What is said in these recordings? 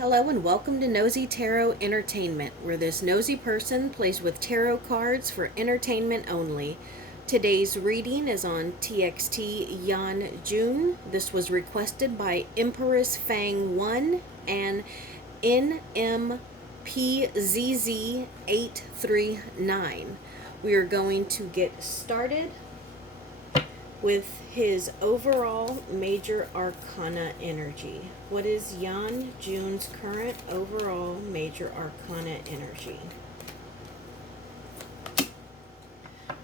Hello and welcome to Nosy Tarot Entertainment, where this nosy person plays with tarot cards for entertainment only. Today's reading is on TXT Yeonjun. This was requested by Empress Fang 1 and NMPZZ839. We are going to get started with his overall major arcana energy. What is Yeon Jun's current overall major arcana energy?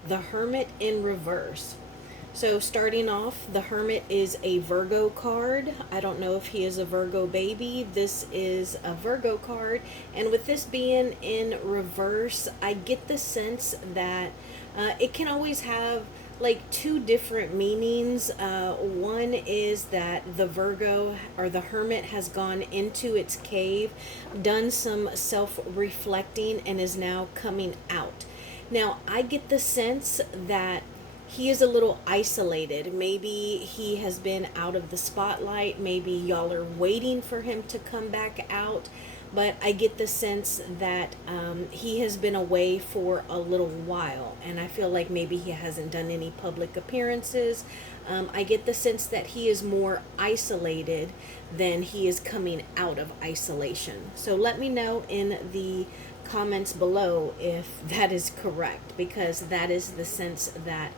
The Hermit in reverse. So starting off, the Hermit is a Virgo card. I don't know if he is a Virgo baby. This is a Virgo card. And with this being in reverse, I get the sense that it can always have like two different meanings. One is that the Virgo or the Hermit has gone into its cave, done some self-reflecting, and is now coming out. Now, I get the sense that he is a little isolated. Maybe he has been out of the spotlight. Maybe y'all are waiting for him to come back out. But I get the sense that he has been away for a little while, and I feel like maybe he hasn't done any public appearances. I get the sense that he is more isolated than he is coming out of isolation. So let me know in the comments below if that is correct, because that is the sense that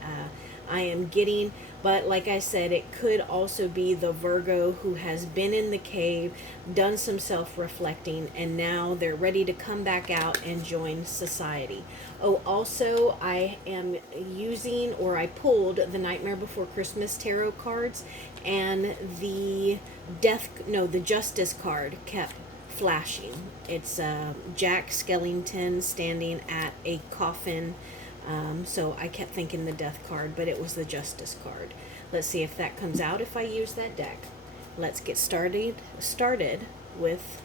I am getting. But like I said, it could also be the Virgo who has been in the cave, done some self-reflecting, and now they're ready to come back out and join society. Oh, also, I am using, or I pulled the Nightmare Before Christmas tarot cards, and the Justice card kept flashing. It's Jack Skellington standing at a coffin. So I kept thinking the Death card, but it was the Justice card. Let's see if that comes out if I use that deck. Let's get started with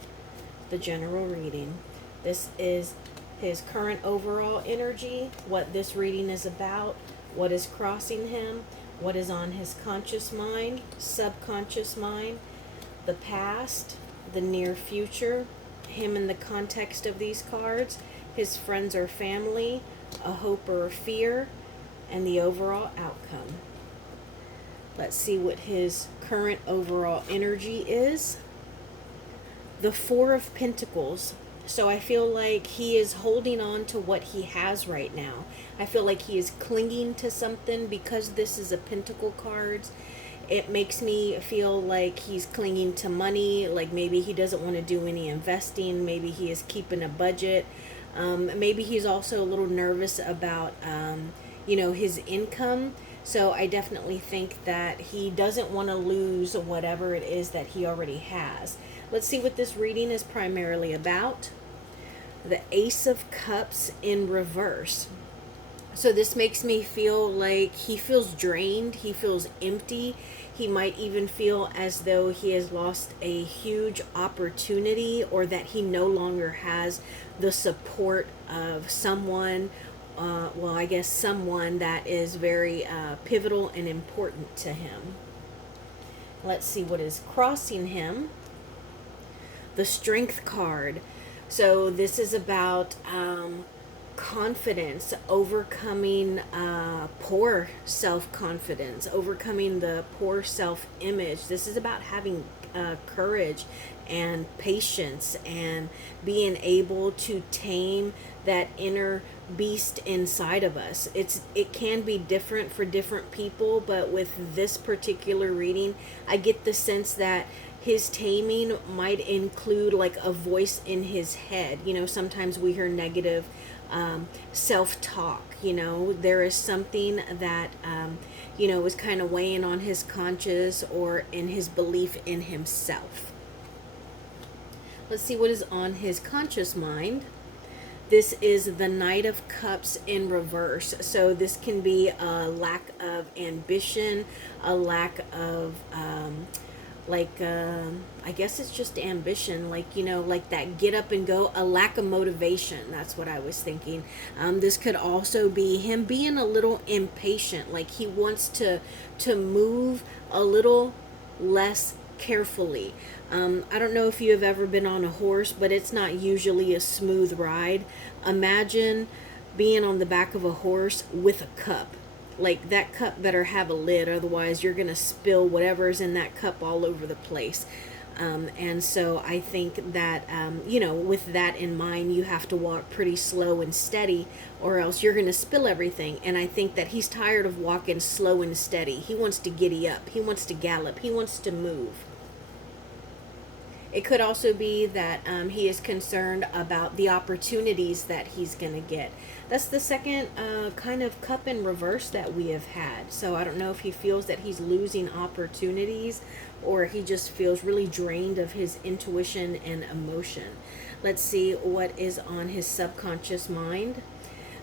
the general reading. This is his current overall energy, what this reading is about, what is crossing him, what is on his conscious mind, subconscious mind, the past, the near future, him in the context of these cards, his friends or family, a hope or a fear, and the overall outcome. Let's see what his current overall energy is. The Four of Pentacles. So I feel like he is holding on to what he has right now. I feel like he is clinging to something because this is a Pentacle cards. It makes me feel like he's clinging to money, like maybe he doesn't want to do any investing, maybe he is keeping a budget. Maybe he's also a little nervous about, his income. So I definitely think that he doesn't want to lose whatever it is that he already has. Let's see what this reading is primarily about. The Ace of Cups in reverse. So this makes me feel like he feels drained, he feels empty. He might even feel as though he has lost a huge opportunity, or that he no longer has the support of someone, someone that is very pivotal and important to him. Let's see what is crossing him. The Strength card. So this is about confidence, overcoming poor self-confidence, overcoming the poor self-image. This is about having courage and patience and being able to tame that inner beast inside of us. It can be different for different people, but with this particular reading, I get the sense that his taming might include like a voice in his head. Sometimes we hear negative self-talk. There is something that is kind of weighing on his conscience or in his belief in himself. Let's see what is on his conscious mind. This is the Knight of Cups in reverse. So this can be a lack of ambition, a lack of I guess it's just ambition, like that get up and go, a lack of motivation. That's what I was thinking. This could also be him being a little impatient, like he wants to move a little less carefully. I don't know if you have ever been on a horse, but it's not usually a smooth ride. Imagine being on the back of a horse with a cup. Like, that cup better have a lid, otherwise you're going to spill whatever's in that cup all over the place. And so I think that, with that in mind, you have to walk pretty slow and steady, or else you're going to spill everything. And I think that he's tired of walking slow and steady. He wants to giddy up, he wants to gallop, he wants to move. It could also be that he is concerned about the opportunities that he's going to get. That's the second kind of cup in reverse that we have had. So I don't know if he feels that he's losing opportunities, or he just feels really drained of his intuition and emotion. Let's see what is on his subconscious mind.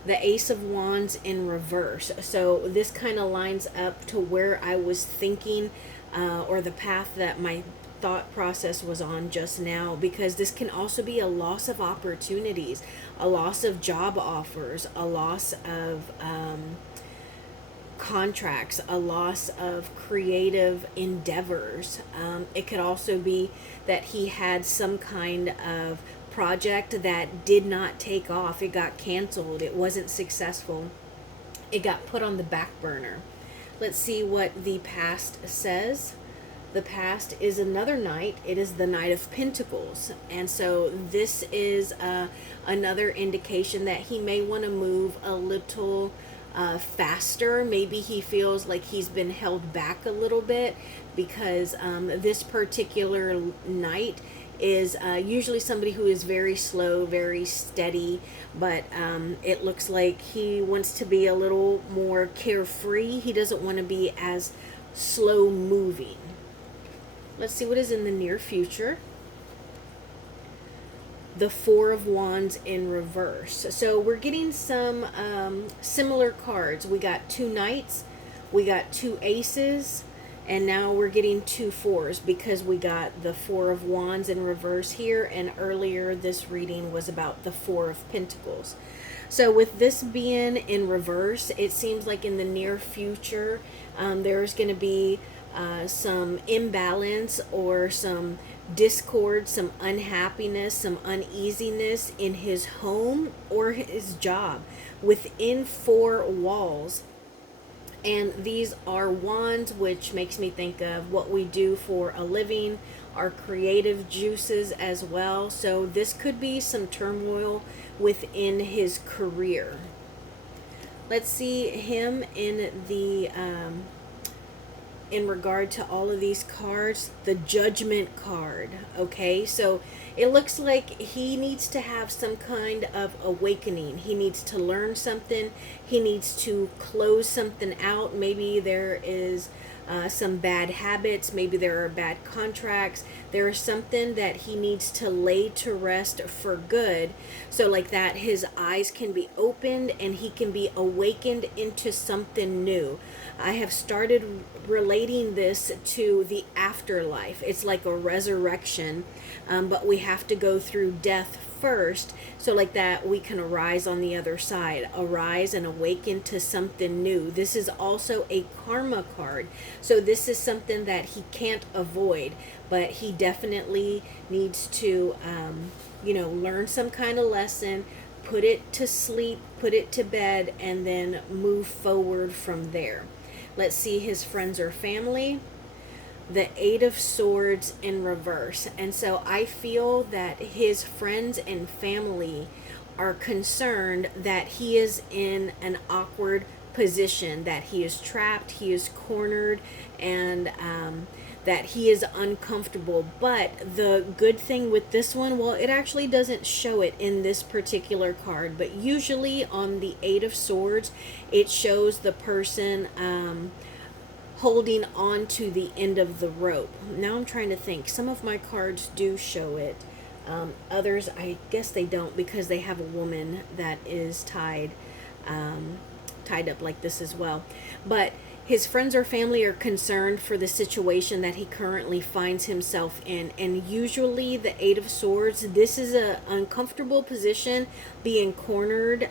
The Ace of Wands in reverse. So this kind of lines up to where I was thinking, or the path that my thought process was on just now, because this can also be a loss of opportunities, a loss of job offers, a loss of contracts, a loss of creative endeavors. It could also be that he had some kind of project that did not take off. It got canceled. It wasn't successful. It got put on the back burner. Let's see what the past says. The past is another knight. It is the Knight of Pentacles. And so this is another indication that he may want to move a little faster. Maybe he feels like he's been held back a little bit, because this particular knight is usually somebody who is very slow, very steady, but it looks like he wants to be a little more carefree. He doesn't want to be as slow moving. Let's see what is in the near future. The Four of Wands in reverse. So we're getting some similar cards. We got two knights, we got two aces, and now we're getting two fours, because we got the Four of Wands in reverse here, and earlier this reading was about the Four of Pentacles. So with this being in reverse, it seems like in the near future there's going to be some imbalance, or some discord, some unhappiness, some uneasiness in his home or his job within four walls. And these are wands, which makes me think of what we do for a living, our creative juices as well. So this could be some turmoil within his career. Let's see him in the in regard to all of these cards, the Judgment card. Okay, so it looks like he needs to have some kind of awakening. He needs to learn something. He needs to close something out. Maybe there is some bad habits. Maybe there are bad contracts. There is something that he needs to lay to rest for good, so like that his eyes can be opened and he can be awakened into something new. I have started relating this to the afterlife. It's like a resurrection, but we have to go through death first, so like that we can arise on the other side, arise and awaken to something new. This is also a karma card, so this is something that he can't avoid, but he definitely needs to learn some kind of lesson, put it to sleep, put it to bed, and then move forward from there. Let's see his friends or family. The Eight of Swords in reverse. And so I feel that his friends and family are concerned that he is in an awkward position, that he is trapped, he is cornered, and that he is uncomfortable. But the good thing with this one, well, it actually doesn't show it in this particular card, but usually on the Eight of Swords, it shows the person holding on to the end of the rope. Now I'm trying to think. Some of my cards do show it. Others, I guess they don't, because they have a woman that is tied up like this as well. But his friends or family are concerned for the situation that he currently finds himself in. And usually the Eight of Swords, this is a uncomfortable position, being cornered,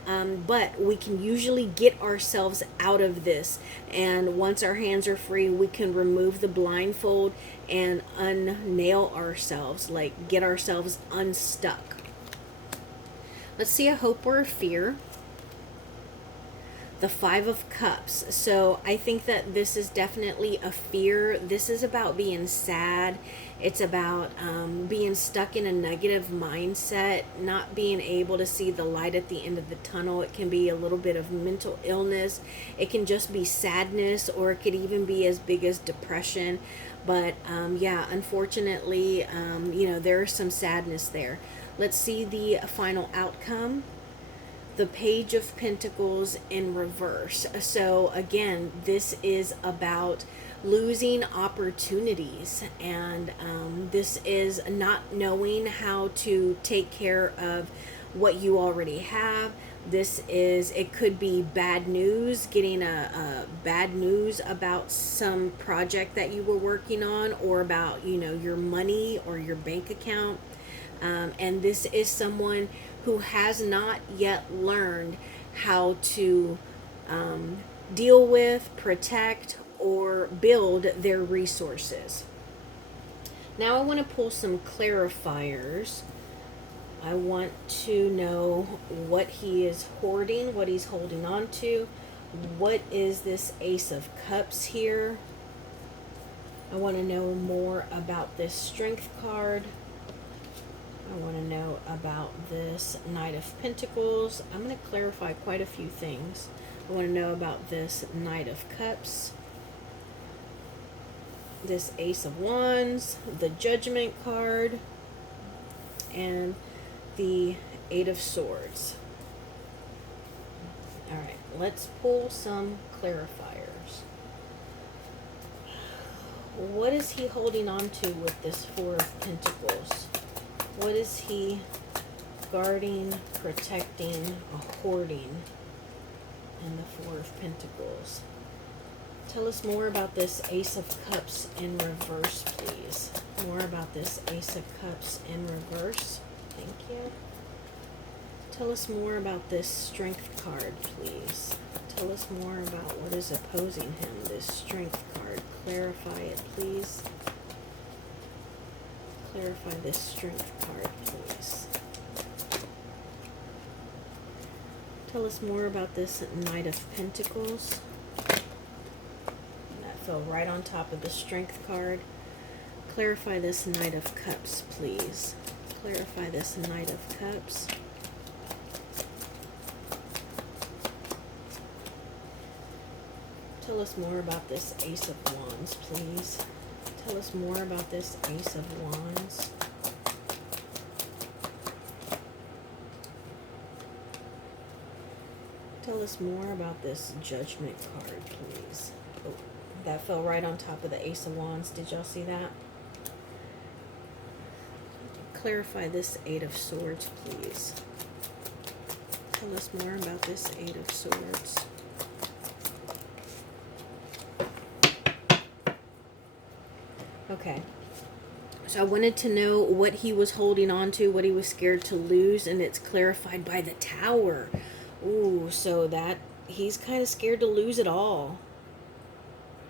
but we can usually get ourselves out of this. And once our hands are free, we can remove the blindfold and unnail ourselves, like get ourselves unstuck. Let's see a hope or a fear. The Five of Cups. So I think that this is definitely a fear. This is about being sad. It's about being stuck in a negative mindset, not being able to see the light at the end of the tunnel. It can be a little bit of mental illness. It can just be sadness, or it could even be as big as depression. But yeah, unfortunately, there's some sadness there. Let's see the final outcome. The Page of Pentacles in reverse. So again, this is about losing opportunities, and this is not knowing how to take care of what you already have. It could be bad news, getting a bad news about some project that you were working on, or about, your money or your bank account. And this is someone who has not yet learned how to deal with, protect, or build their resources. Now I want to pull some clarifiers. I want to know what he is hoarding, what he's holding on to. What is this Ace of Cups here? I want to know more about this Strength card. I want to know about this Knight of Pentacles. I'm going to clarify quite a few things. I want to know about this Knight of Cups, this Ace of Wands, the Judgment card, and the Eight of Swords. All right, let's pull some clarifiers. What is he holding on to with this Four of Pentacles? What is he guarding, protecting, hoarding in the Four of Pentacles? Tell us more about this Ace of Cups in reverse, please. More about this Ace of Cups in reverse. Thank you. Tell us more about this Strength card, please. Tell us more about what is opposing him, this Strength card. Clarify it, please. Clarify this Strength card, please. Tell us more about this Knight of Pentacles. That fell right on top of the Strength card. Clarify this Knight of Cups, please. Clarify this Knight of Cups. Tell us more about this Ace of Wands, please. Tell us more about this Ace of Wands. Tell us more about this Judgment card, please. Oh, that fell right on top of the Ace of Wands. Did y'all see that? Clarify this Eight of Swords, please. Tell us more about this Eight of Swords. Okay, so I wanted to know what he was holding on to, what he was scared to lose, and it's clarified by the Tower. Ooh, so that he's kind of scared to lose it all.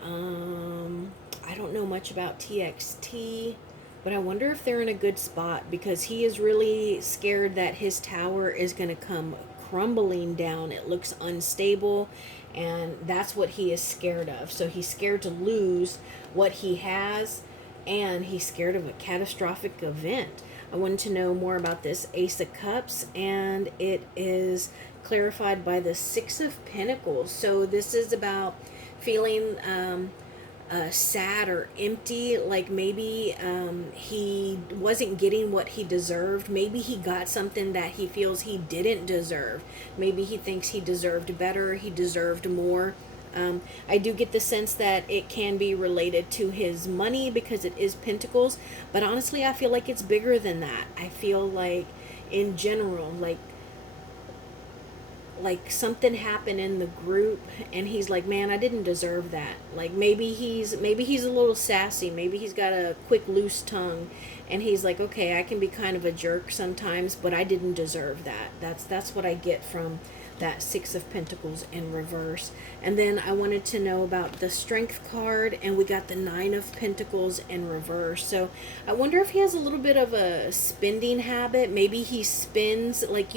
I don't know much about TXT, but I wonder if they're in a good spot, because he is really scared that his tower is going to come crumbling down. It looks unstable, and that's what he is scared of. So he's scared to lose what he has, and he's scared of a catastrophic event. I wanted to know more about this Ace of Cups, and it is clarified by the Six of Pentacles. So this is about feeling sad or empty, like maybe he wasn't getting what he deserved. Maybe he got something that he feels he didn't deserve. Maybe he thinks he deserved better, he deserved more. I do get the sense that it can be related to his money because it is Pentacles, but honestly I feel like it's bigger than that. I feel like in general, like like something happened in the group and he's like, man, I didn't deserve that. Like maybe he's a little sassy, maybe he's got a quick loose tongue, and he's like, okay, I can be kind of a jerk sometimes, but I didn't deserve that. That's what I get from that Six of Pentacles in reverse. And then I wanted to know about the Strength card, and we got the Nine of Pentacles in reverse. So I wonder if he has a little bit of a spending habit. Maybe he spends, like,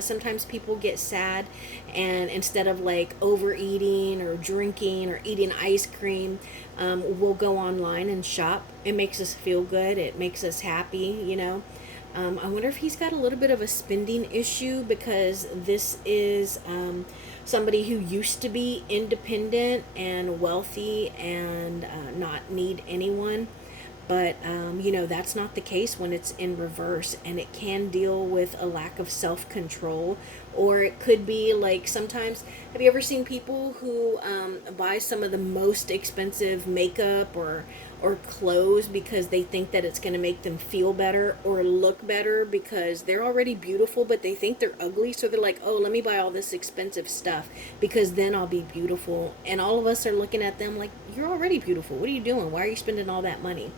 sometimes people get sad, and instead of like overeating or drinking or eating ice cream, we'll go online and shop. It makes us feel good, it makes us happy. I wonder if he's got a little bit of a spending issue, because this is somebody who used to be independent and wealthy and not need anyone. But, that's not the case when it's in reverse, and it can deal with a lack of self control. Or it could be like, sometimes, have you ever seen people who buy some of the most expensive makeup or clothes because they think that it's going to make them feel better or look better, because they're already beautiful but they think they're ugly, so they're like, oh, let me buy all this expensive stuff because then I'll be beautiful. And all of us are looking at them like, you're already beautiful, what are you doing, why are you spending all that money?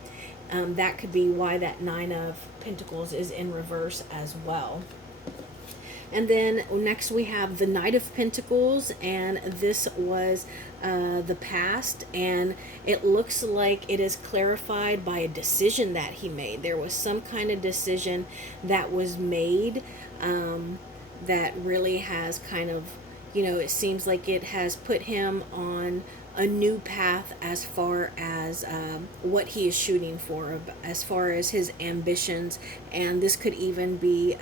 That could be why that Nine of Pentacles is in reverse as well. And then next we have the Knight of Pentacles, and this was the past, and it looks like it is clarified by a decision that he made. There was some kind of decision that was made that really has kind of, it seems like it has put him on a new path as far as what he is shooting for, as far as his ambitions. And this could even be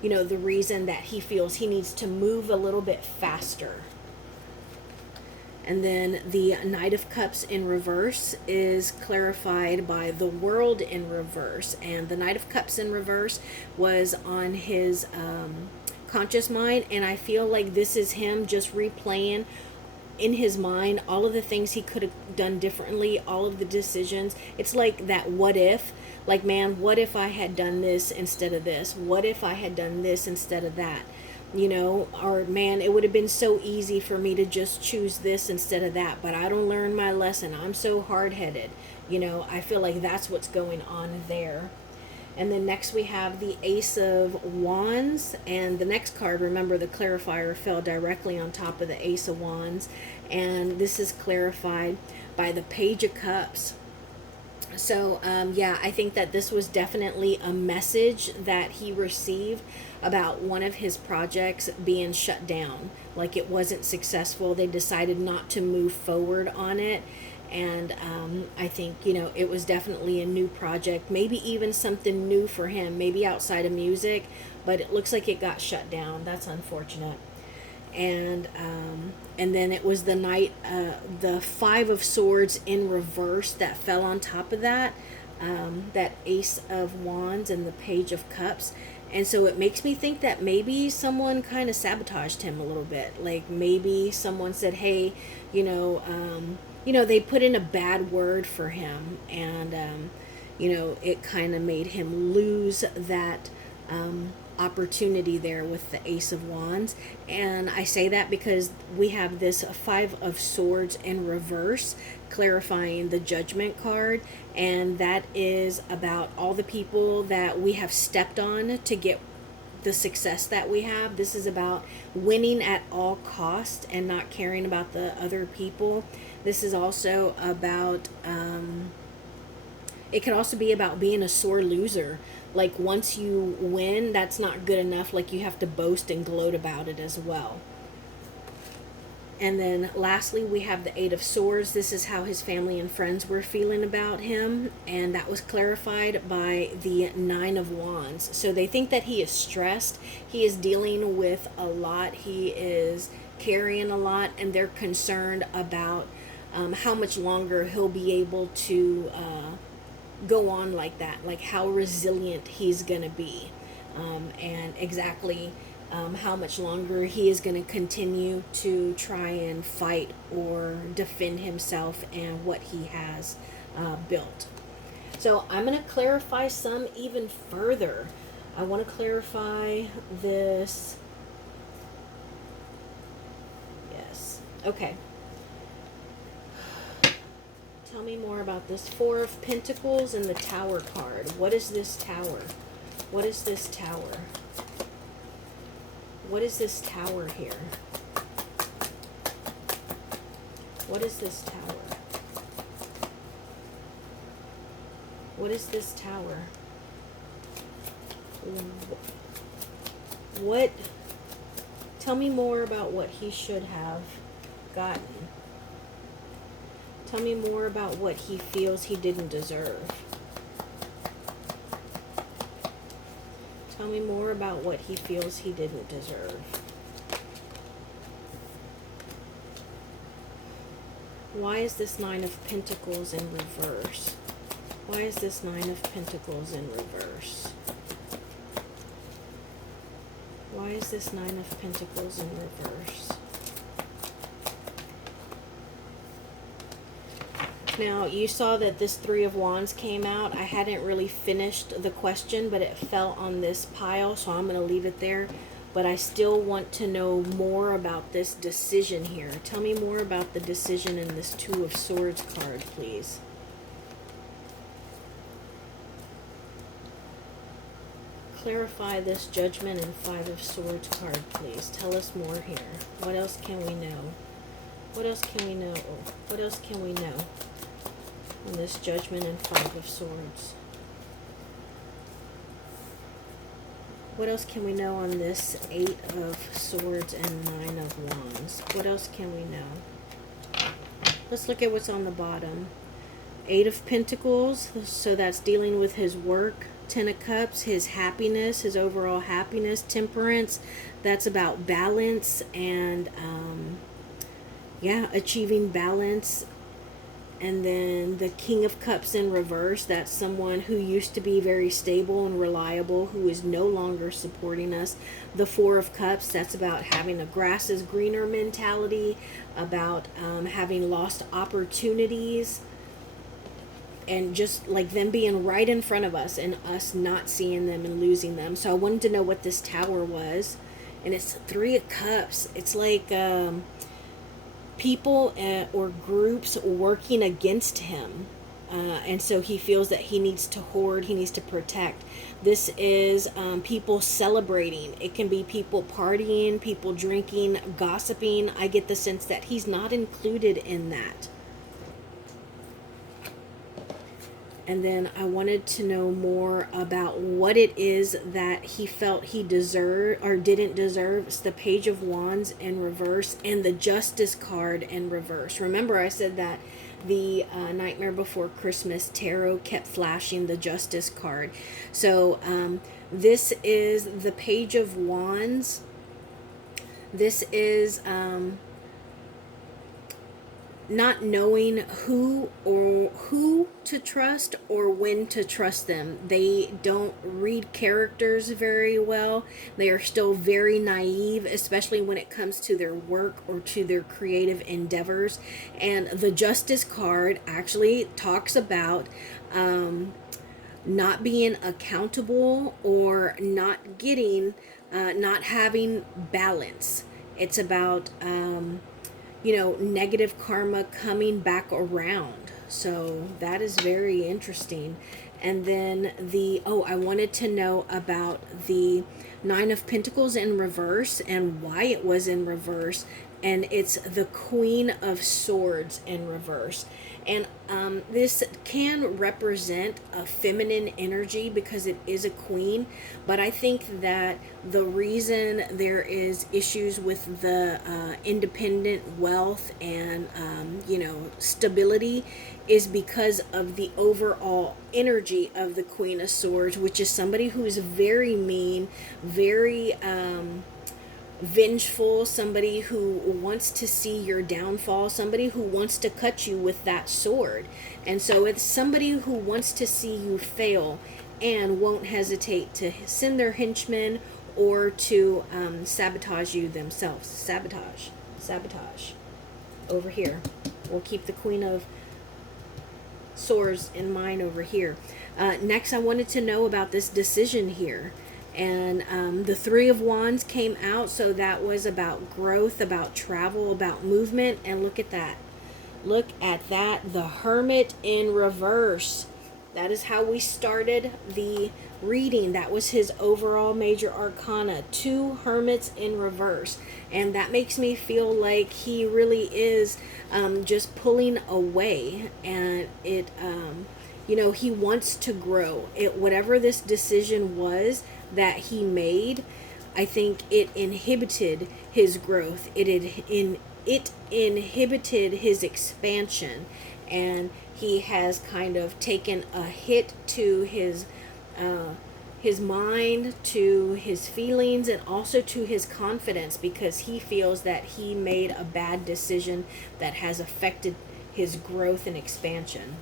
the reason that he feels he needs to move a little bit faster. And then the Knight of Cups in reverse is clarified by the World in reverse. And the Knight of Cups in reverse was on his conscious mind, and I feel like this is him just replaying in his mind all of the things he could have done differently, all of the decisions. It's like that what if, like, man, what if I had done this instead of this? What if I had done this instead of that? Or man, it would have been so easy for me to just choose this instead of that, but I don't learn my lesson. I'm so hard-headed. I feel like that's what's going on there. And then next we have the Ace of Wands, and the next card, remember, the clarifier fell directly on top of the Ace of Wands, and this is clarified by the Page of Cups. So I think that this was definitely a message that he received about one of his projects being shut down. Like, it wasn't successful, they decided not to move forward on it. And I think, it was definitely a new project, maybe even something new for him, maybe outside of music, but it looks like it got shut down. That's unfortunate. And then it was the Five of Swords in reverse that fell on top of that, that Ace of Wands and the Page of Cups. And so it makes me think that maybe someone kind of sabotaged him a little bit. Like, maybe someone said, hey, they put in a bad word for him, and it kind of made him lose that opportunity there with the Ace of Wands. And I say that because we have this Five of Swords in reverse clarifying the Judgment card, and that is about all the people that we have stepped on to get the success that we have. This is about winning at all cost and not caring about the other people. This is also about it could also be about being a sore loser. Like, once you win, that's not good enough. Like, you have to boast and gloat about it as well. And then lastly, we have the Eight of Swords. This is how his family and friends were feeling about him, and that was clarified by the Nine of Wands. So they think that he is stressed, he is dealing with a lot, he is carrying a lot, and they're concerned about how much longer he'll be able to go on like that, like how resilient he's gonna be, and exactly how much longer he is going to continue to try and fight or defend himself and what he has built. So I'm going to clarify some even further. I want to clarify this Okay. Tell me more about this Four of Pentacles and the Tower card. What is this tower? What is this tower? What is this tower here? What is this tower? What is this tower? What? Tell me more about what he should have gotten. Tell me more about what he feels he didn't deserve. Tell me more about what he feels he didn't deserve. Why is this Nine of Pentacles in reverse? Why is this Nine of Pentacles in reverse? Why is this Nine of Pentacles in reverse? Now, you saw that this Three of Wands came out. I hadn't really finished the question, but it fell on this pile, so I'm going to leave it there. But I still want to know more about this decision here. Tell me more about the decision in this Two of Swords card, please. Clarify this Judgment and Five of Swords card, please. Tell us more here. What else can we know? What else can we know? What else can we know on this Judgment and Five of Swords? What else can we know on this Eight of Swords and Nine of Wands? What else can we know? Let's look at what's on the bottom. Eight of Pentacles, so that's dealing with his work. Ten of Cups, his happiness, his overall happiness. Temperance, that's about balance and, yeah, achieving balance. And then the King of Cups in reverse, that's someone who used to be very stable and reliable, who is no longer supporting us. The Four of Cups, that's about having a grass is greener mentality, about having lost opportunities, and just like them being right in front of us and us not seeing them and losing them. So I wanted to know what this tower was. And it's Three of Cups. It's like people or groups working against him. And so he feels that he needs to hoard, he needs to protect. This is people celebrating. It can be people partying, people drinking, gossiping. I get the sense that he's not included in that. And then I wanted to know more about what it is that he felt he deserved or didn't deserve. It's the Page of Wands in reverse and the Justice card in reverse. Remember I said that the Nightmare Before Christmas tarot kept flashing the Justice card. So this is the Page of Wands. This is not knowing who to trust or when to trust them. They don't read characters very well. They are still very naive, especially when it comes to their work or to their creative endeavors. And the Justice card actually talks about not being accountable or not having balance. It's about negative karma coming back around. So that is very interesting. And then I wanted to know about the Nine of Pentacles in reverse and why it was in reverse. And it's the Queen of Swords in reverse. And this can represent a feminine energy because it is a queen. But I think that the reason there is issues with the independent wealth and, stability is because of the overall energy of the Queen of Swords, which is somebody who is very mean, very vengeful, somebody who wants to see your downfall, somebody who wants to cut you with that sword. And so it's somebody who wants to see you fail and won't hesitate to send their henchmen or to sabotage you themselves. Sabotage over here. We'll keep the Queen of Swords in mind over here. Next, I wanted to know about this decision here. And the Three of Wands came out, so that was about growth, about travel, about movement. And look at that. Look at that. The Hermit in reverse. That is how we started the reading. That was his overall major arcana. 2 hermits in reverse. And that makes me feel like he really is just pulling away. And it, he wants to grow. Whatever this decision was that he made, I think it inhibited his growth. It inhibited his expansion, and he has kind of taken a hit to his mind, to his feelings, and also to his confidence, because he feels that he made a bad decision that has affected his growth and expansion.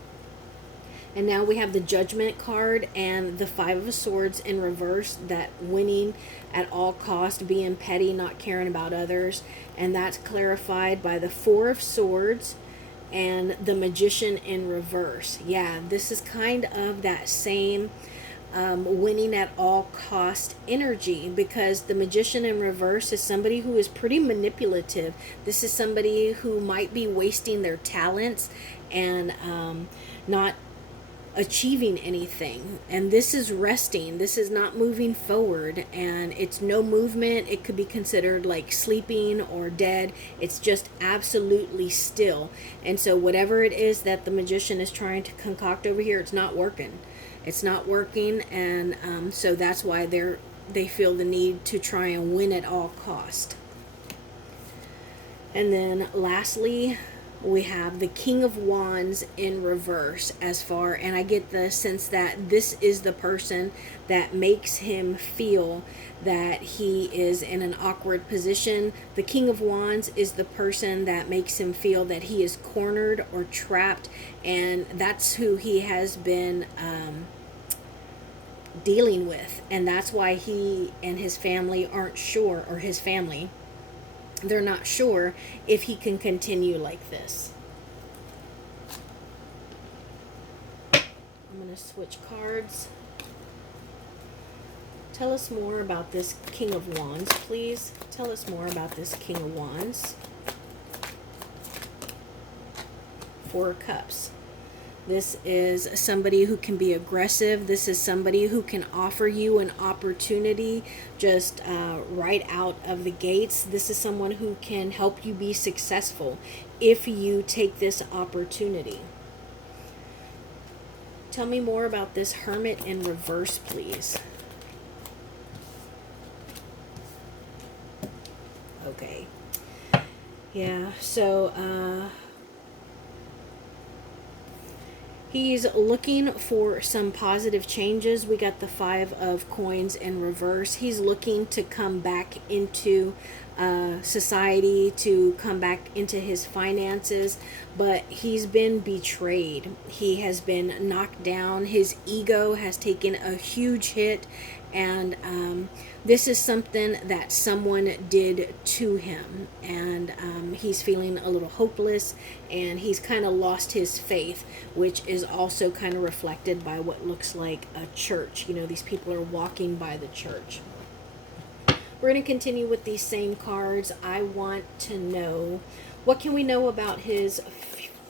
And now we have the Judgment card and the Five of Swords in reverse, that winning at all cost, being petty, not caring about others. And that's clarified by the Four of Swords and the Magician in reverse. Yeah, this is kind of that same winning at all cost energy, because the Magician in reverse is somebody who is pretty manipulative. This is somebody who might be wasting their talents and not achieving anything. And this is resting. This is not moving forward, and it's no movement. It could be considered like sleeping or dead. It's just absolutely still. And so whatever it is that the Magician is trying to concoct over here, it's not working. It's not working. And so that's why they feel the need to try and win at all cost. And then lastly, we have the King of Wands in reverse and I get the sense that this is the person that makes him feel that he is in an awkward position. The King of Wands is the person that makes him feel that he is cornered or trapped, and that's who he has been dealing with, and that's why he and his family aren't sure, or his family, they're not sure if he can continue like this. I'm going to switch cards. Tell us more about this King of Wands, please. Tell us more about this King of Wands. 4 of Cups. This is somebody who can be aggressive. This is somebody who can offer you an opportunity just right out of the gates. This is someone who can help you be successful if you take this opportunity. Tell me more about this Hermit in reverse, please. Okay. Yeah, so he's looking for some positive changes. We got the 5 of Coins in reverse. He's looking to come back into society, to come back into his finances, but he's been betrayed. He has been knocked down. His ego has taken a huge hit, and this is something that someone did to him, and he's feeling a little hopeless, and he's kind of lost his faith, which is also kind of reflected by what looks like a church. You know, these people are walking by the church. We're going to continue with these same cards. I want to know, what can we know about his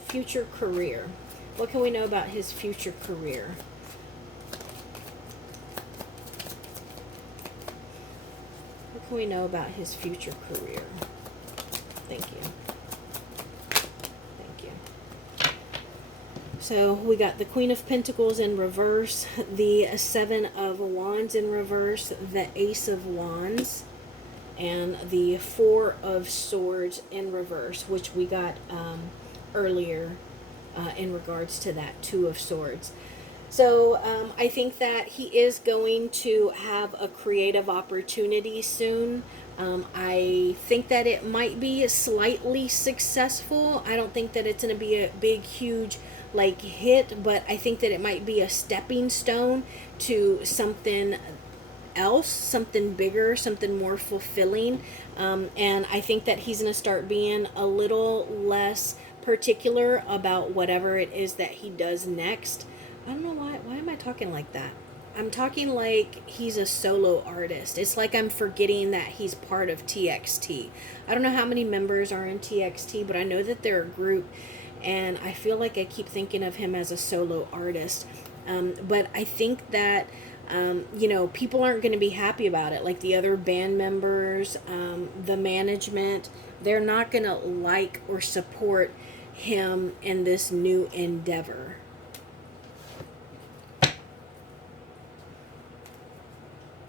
future career? What can we know about his future career? What can we know about his future career? Thank you. Thank you. So we got the Queen of Pentacles in reverse, the 7 of Wands in reverse, the Ace of Wands, and the 4 of Swords in reverse, which we got earlier in regards to that 2 of Swords. So I think that he is going to have a creative opportunity soon. I think that it might be slightly successful. I don't think that it's going to be a big, huge hit, but I think that it might be a stepping stone to something else, something bigger, something more fulfilling. And I think that he's going to start being a little less particular about whatever it is that he does next. I don't know why am I talking like that? I'm talking like he's a solo artist. It's like I'm forgetting that he's part of TXT. I don't know how many members are in TXT, but I know that they're a group, and I feel like I keep thinking of him as a solo artist. But I think that people aren't going to be happy about it. Like the other band members, the management, they're not going to like or support him in this new endeavor.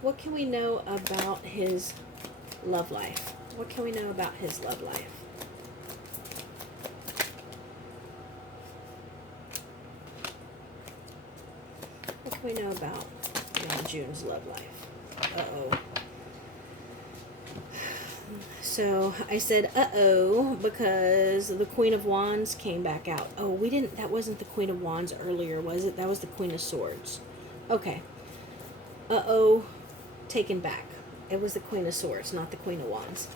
What can we know about his love life? What can we know about his love life? What can we know about Yeonjun's love life? Uh-oh. So I said uh-oh because the Queen of Wands came back out. Oh, that wasn't the Queen of Wands earlier, was it? That was the Queen of Swords. Okay. Uh-oh, taken back. It was the Queen of Swords, not the Queen of Wands.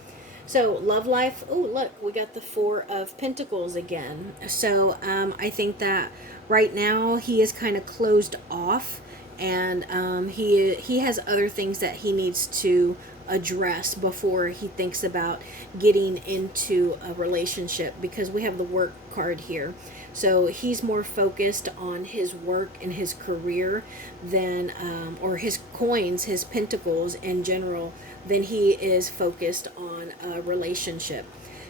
So love life. Oh, look, we got the Four of Pentacles again. So I think that right now he is kind of closed off, and he has other things that he needs to address before he thinks about getting into a relationship, because we have the work card here. So he's more focused on his work and his career than or his coins, his pentacles in general, than he is focused on a relationship.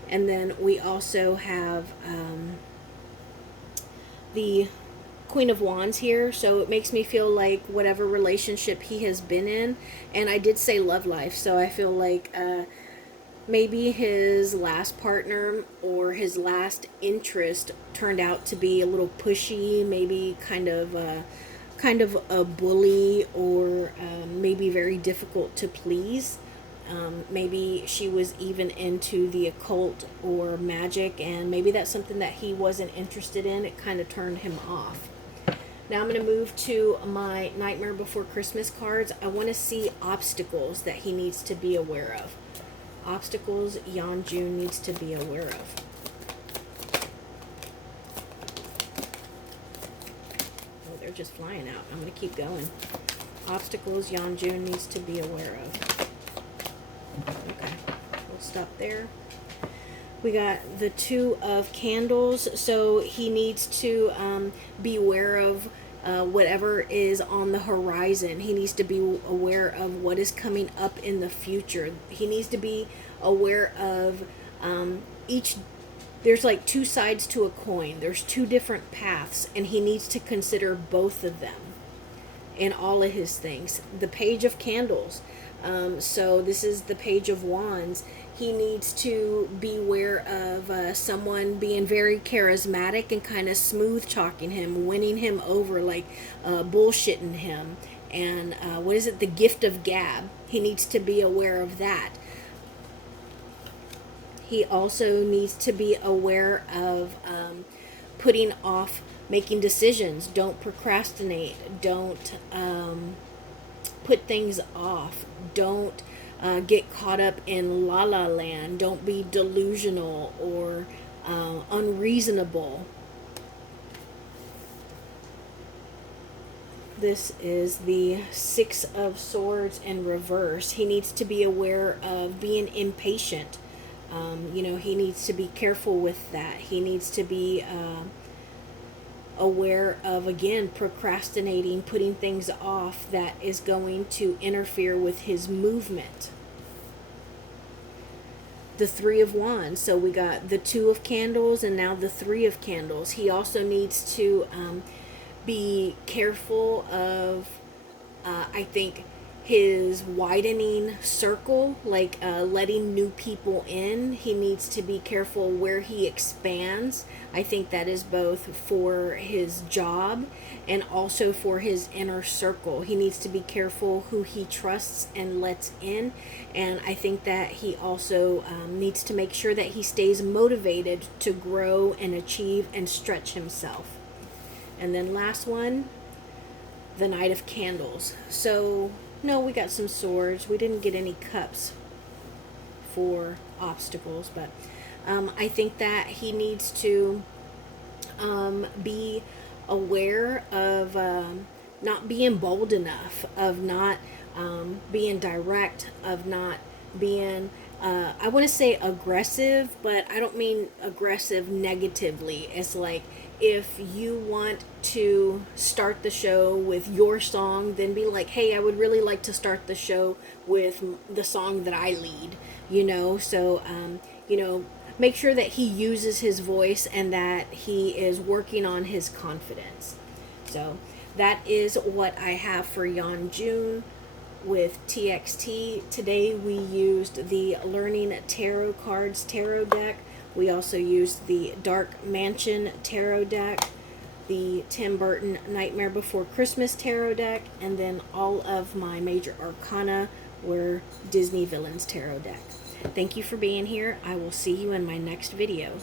And then we also have the Queen of Wands here, so it makes me feel like whatever relationship he has been in, and I did say love life, so I feel like maybe his last partner or his last interest turned out to be a little pushy, maybe kind of a bully, or maybe very difficult to please. Maybe she was even into the occult or magic, and maybe that's something that he wasn't interested in. It kind of turned him off. Now I'm going to move to my Nightmare Before Christmas cards. I want to see obstacles that he needs to be aware of. Obstacles Yeonjun needs to be aware of. Oh, they're just flying out. I'm going to keep going. Obstacles Yeonjun needs to be aware of. Okay, we'll stop there. We got the Two of Candles, so he needs to be aware of whatever is on the horizon. He needs to be aware of what is coming up in the future. He needs to be aware of there's like two sides to a coin. There's two different paths, and he needs to consider both of them in all of his things. The Page of Candles. So this is the Page of Wands. He needs to be aware of someone being very charismatic and kind of smooth talking him, winning him over, like bullshitting him. And what is it? The gift of gab. He needs to be aware of that. He also needs to be aware of putting off making decisions. Don't procrastinate. Don't put things off. Don't get caught up in la la land. Don't be delusional or unreasonable. This is the Six of Swords in reverse. He needs to be aware of being impatient. He needs to be careful with that. He needs to be aware of, again, procrastinating, putting things off that is going to interfere with his movement. The Three of Wands. So we got the Two of Candles and now the Three of Candles. He also needs to be careful of, I think, his widening circle, like letting new people in. He needs to be careful where he expands. I think that is both for his job and also for his inner circle. He needs to be careful who he trusts and lets in. And I think that he also needs to make sure that he stays motivated to grow and achieve and stretch himself. And then last one, the Knight of Candles. So no, we got some swords. We didn't get any cups for obstacles, but I think that he needs to be aware of not being bold enough, of not being direct, of not being, I want to say aggressive, but I don't mean aggressive negatively. It's like, if you want to start the show with your song, then be like, hey, I would really like to start the show with the song that I lead, you know? So, make sure that he uses his voice and that he is working on his confidence. So, that is what I have for Yeonjun with TXT. Today we used the Learning Tarot Cards Tarot deck. We also used the Dark Mansion Tarot deck, the Tim Burton Nightmare Before Christmas Tarot deck, and then all of my major arcana were Disney Villains Tarot deck. Thank you for being here. I will see you in my next video.